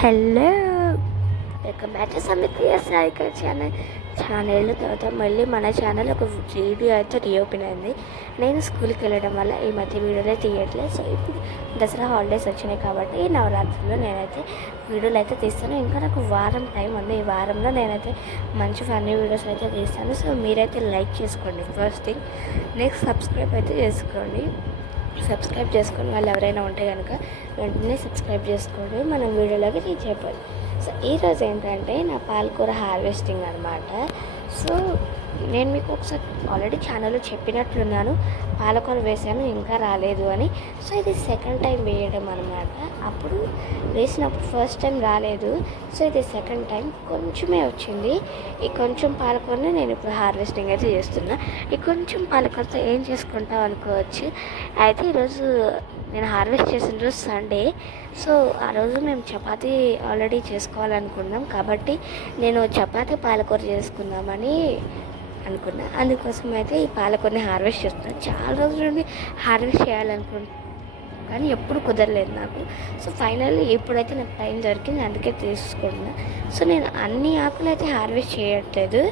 Hello, welcome back to Samitya Saikar channel. తర్వాత మళ్ళీ మన ఛానల్ ఒక వీడియో అయితే రీఓపెన్ అయింది. నేను స్కూల్కి వెళ్ళడం వల్ల ఈ మధ్య వీడియోలు తీయట్లేదు. సో ఇప్పుడు దసరా హాలిడేస్ వచ్చినాయి కాబట్టి నవరాత్రుల్లో నేనైతే వీడియోలు అయితే తీస్తాను. ఇంకా నాకు వారం టైం ఉంది. ఈ వారంలో నేనైతే మంచి ఫన్నీ వీడియోస్ అయితే తీస్తాను. సో మీరైతే లైక్ చేసుకోండి ఫస్ట్ థింగ్. నెక్స్ట్ సబ్స్క్రైబ్ అయితే చేసుకోండి. సబ్స్క్రైబ్ చేసుకుని వాళ్ళు ఎవరైనా ఉంటే కనుక వెంటనే సబ్స్క్రైబ్ చేసుకోండి. మనం వీడియోలోకి రీచ్ అయిపోయింది. సో ఈరోజు ఏంటంటే నా పాలకూర హార్వెస్టింగ్ అనమాట. సో నేను మీకు ఒకసారి ఆల్రెడీ ఛానల్లో చెప్పినట్లున్నాను, పాలకూర వేసాను ఇంకా రాలేదు అని. సో ఇది సెకండ్ టైం వేయడం అనమాట. అప్పుడు వేసినప్పుడు ఫస్ట్ టైం రాలేదు. సో ఇది సెకండ్ టైం కొంచెమే వచ్చింది. ఈ కొంచెం పాలకూరని నేను ఇప్పుడు హార్వెస్టింగ్ అయితే చేస్తున్నా. ఈ కొంచెం పాలకూరతో ఏం చేసుకుంటాం అనుకోవచ్చు. అయితే ఈరోజు నేను హార్వెస్ట్ చేసిన రోజు సండే. సో ఆ రోజు మేము చపాతీ ఆల్రెడీ చేసుకోవాలనుకున్నాం కాబట్టి నేను చపాతీ పాలకూర చేసుకుందామని అనుకున్నా. అందుకోసం అయితే ఈ పాలకూరని హార్వెస్ట్ చేస్తున్నాను. చాలా రోజుల నుండి హార్వెస్ట్ చేయాలనుకుంటున్నాను కానీ ఎప్పుడు కుదరలేదు నాకు. సో ఫైనల్లీ ఇప్పుడైతే నాకు టైం దొరికింది, అందుకే తీసుకుంటున్నా. సో నేను అన్ని ఆకులు అయితే హార్వెస్ట్ చేయట్లేదు,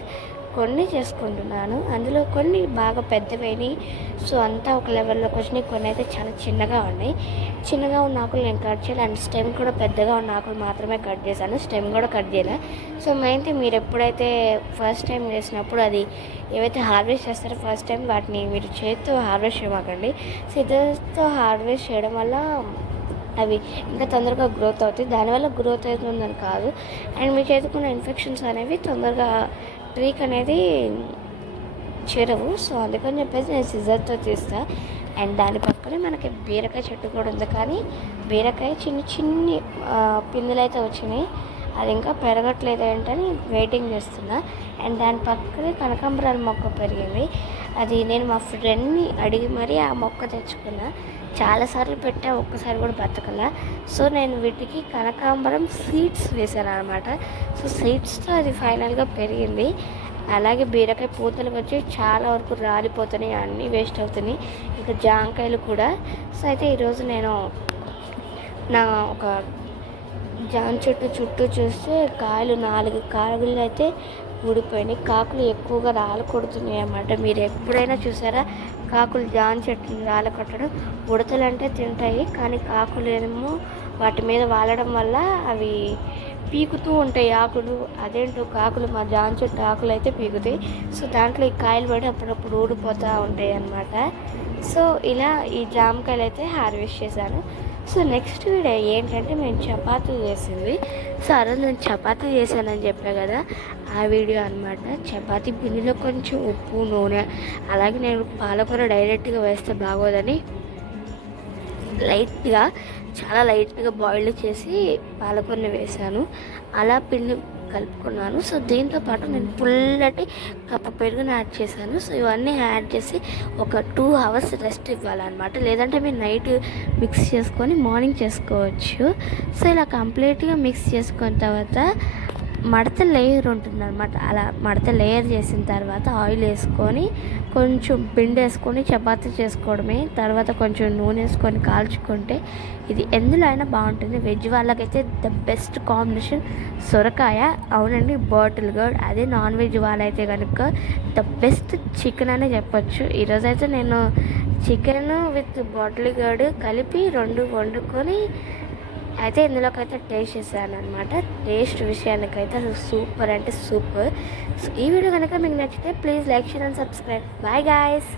కొన్ని చేసుకుంటున్నాను. అందులో కొన్ని బాగా పెద్దవైనవి. సో అంతా ఒక లెవెల్లోకి వచ్చినాయి. కొన్ని అయితే చాలా చిన్నగా ఉన్నాయి. చిన్నగా ఉన్న ఆకులు నేను కట్ చేయాలి. అండ్ స్టెమ్ కూడా పెద్దగా ఉన్న ఆకులు మాత్రమే కట్ చేశాను, స్టెమ్ కూడా కట్ చేయలే. సో మెయిన్ మీరు ఎప్పుడైతే ఫస్ట్ టైం చేసినప్పుడు అది ఏవైతే హార్వెస్ట్ చేస్తారో ఫస్ట్ టైం వాటిని మీరు చేతితో హార్వెస్ట్ చేయమాకండి. సో ఇద్దరితో హార్వెస్ట్ చేయడం వల్ల అవి ఇంకా తొందరగా గ్రోత్ అవుతాయి. దానివల్ల గ్రోత్ అవుతుందని కాదు, అండ్ మీ చేతుకున్న ఇన్ఫెక్షన్స్ అనేవి తొందరగా ట్రీక్ అనేది చేరవు. సో అందుకని చెప్పేసి నేను సిజర్తో తీస్తాను. అండ్ దాని పక్కనే మనకి బీరకాయ చెట్టు కూడా ఉంది, కానీ బీరకాయ చిన్ని పిందులు అయితే వచ్చినాయి. అది ఇంకా పెరగట్లేదు ఏంటని వెయిటింగ్ చేస్తున్నా. అండ్ దాని పక్కనే కనకాంబరాల మొక్క పెరిగింది. అది నేను మా ఫ్రెండ్ని అడిగి మరీ ఆ మొక్క తెచ్చుకున్నా. చాలాసార్లు పెట్టా, ఒక్కసారి కూడా బతకలా. సో నేను వీటికి కనకాంబరం సీడ్స్ వేసాను అనమాట. సో సీడ్స్తో అది ఫైనల్గా పెరిగింది. అలాగే బీరకాయ పూతలు వచ్చి చాలా వరకు రాలిపోతున్నాయి, అన్నీ వేస్ట్ అవుతున్నాయి. ఇంకా జాంకాయలు కూడా. సో అయితే ఈరోజు నేను నా ఒక జామ చెట్టు చుట్టూ చూస్తే కాయలు 4 కాయలు అయితే ఊడిపోయినాయి. కాకులు ఎక్కువగా రాళ్ళు కొడుతున్నాయి అన్నమాట. మీరు ఎప్పుడైనా చూసారా కాకులు జామ చెట్టుని రాళ్ళు కొట్టడం? ఉడతలు అంటే తింటాయి, కానీ కాకులు ఏమో వాటి మీద వాలడం వల్ల అవి పీకుతూ ఉంటాయి ఆకులు. అదేంటో కాకులు మా జామ చెట్టు ఆకులు అయితే పీకుతాయి. సో దాంట్లో ఈ కాయలు పడి అప్పుడప్పుడు ఊడిపోతూ ఉంటాయి అన్నమాట. సో ఇలా ఈ జామకాయలు అయితే హార్వెస్ట్ చేశాను. సో నెక్స్ట్ వీడియో ఏంటంటే మేము చపాతీ చేసింది. సో ఆ రోజు నేను చపాతీ చేశానని చెప్పా కదా, ఆ వీడియో అనమాట. చపాతీ పిండిలో కొంచెం ఉప్పు, నూనె, అలాగే నేను పాలకూర డైరెక్ట్గా వేస్తే బాగోదని లైట్గా, చాలా లైట్గా బాయిల్ చేసి పాలకూరని వేసాను. అలా పిండి కలుపుకున్నాను. సో దీంతో పాటు నేను పుల్లటి కప్పు పెరుగుని యాడ్ చేశాను. సో ఇవన్నీ యాడ్ చేసి ఒక 2 hours రెస్ట్ ఇవ్వాలన్నమాట. లేదంటే మీరు నైట్ మిక్స్ చేసుకొని మార్నింగ్ చేసుకోవచ్చు. సో ఇలా కంప్లీట్గా మిక్స్ చేసుకున్న తర్వాత మడత లేయర్ ఉంటుందన్నమాట. అలా మడత లేయర్ చేసిన తర్వాత ఆయిల్ వేసుకొని కొంచెం పిండి వేసుకొని చపాతీ చేసుకోవడమే. తర్వాత కొంచెం నూనె వేసుకొని కాల్చుకుంటే ఇది ఎందులో అయినా బాగుంటుంది. వెజ్ వాళ్ళకైతే ద బెస్ట్ కాంబినేషన్ సొరకాయ. అవునండి, బాటిల్ గర్డ్. అదే నాన్ వెజ్ వాళ్ళైతే కనుక ద బెస్ట్ చికెన్ అనే చెప్పచ్చు. ఈరోజైతే నేను చికెన్ విత్ బాటిల్ గర్డ్ కలిపి 2 వండుకొని అయితే ఇందులోకైతే టేస్ట్ చేశాను అనమాట. టేస్ట్ విషయానికైతే అసలు సూపర్ అంటే సూపర్. సో ఈ వీడియో కనుక మీకు నచ్చితే please like, share and subscribe. Bye guys.